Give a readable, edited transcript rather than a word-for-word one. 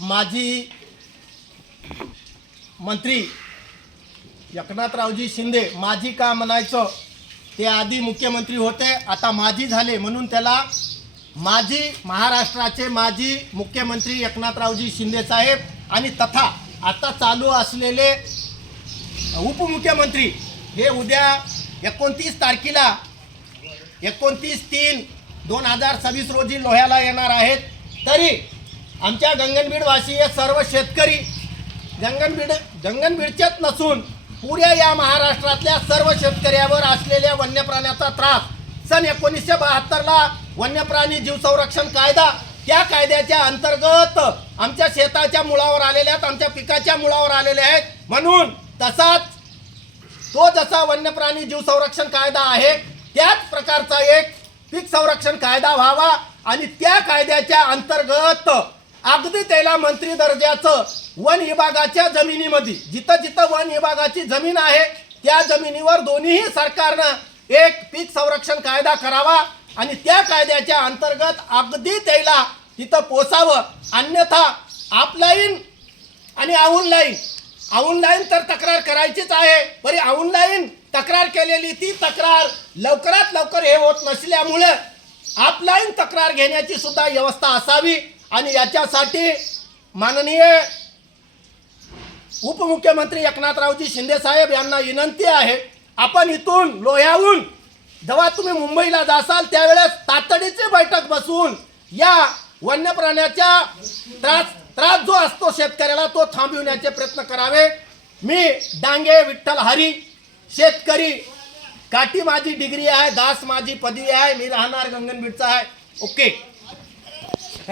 माजी मंत्री एकनाथरावजी शिंदे, माजी का म्हणायचं, ते आधी मुख्यमंत्री होते, आता माजी झाले म्हणून त्याला माजी, महाराष्ट्राचे माजी मुख्यमंत्री एकनाथरावजी शिंदे साहेब आणि तथा आता चालू असलेले उपमुख्यमंत्री हे उद्या 29 तारखेला 29/3/2026 रोजी लोह्याला येणार आहेत। तरी आमच्या गंगनबीडवासी हे सर्व शेतकरी गंगनबीडचेच नसून पुऱ्या या महाराष्ट्रातल्या सर्व शेतकऱ्यावर असलेल्या वन्य प्राण्याचा त्रास, सन 1972ला वन्यप्राणी जीव संरक्षण कायदा, त्या कायद्याच्या अंतर्गत आमच्या शेताच्या मुळावर आलेल्या आहेत, आमच्या पिकाच्या मुळावर आलेले आहेत। म्हणून तसाच तो जसा वन्यप्राणी जीव संरक्षण कायदा आहे त्याच प्रकारचा एक पीक संरक्षण कायदा व्हावा आणि त्या कायद्याच्या अंतर्गत अगदी त्याला मंत्री दर्जाचं वन विभागाच्या जमिनीमध्ये जिथं जिथं वन विभागाची जमीन आहे त्या जमिनीवर दोन्ही सरकारनं एक पीक संरक्षण कायदा करावा आणि त्या कायद्याच्या अंतर्गत अगदी त्याला तिथं पोचावं। अन्यथा ऑफलाईन आणि ऑनलाईन तर तक्रार करायचीच आहे, बरी ऑनलाईन तक्रार केलेली ती तक्रार लवकरात लवकर हे होत नसल्यामुळे ऑफलाईन तक्रार घेण्याची सुद्धा व्यवस्था असावी। आणि याच्यासाठी माननीय उपमुख्यमंत्री एकनाथरावजी शिंदे साहेब यांना विनंती आहे, आपण इथून लोह्याहून जेव्हा तुम्ही मुंबईला जासाल त्यावेळेस तातडीची बैठक बसवून या वन्य प्राण्याचा त्रास जो असतो शेतकऱ्याला तो थांबविण्याचे प्रयत्न करावे। मी डांगे विठ्ठल हरी, शेतकरी, काठी माझी डिग्री आहे, दास माझी पदवी आहे, मी राहणार गंगनबीडचा आहे। ओके।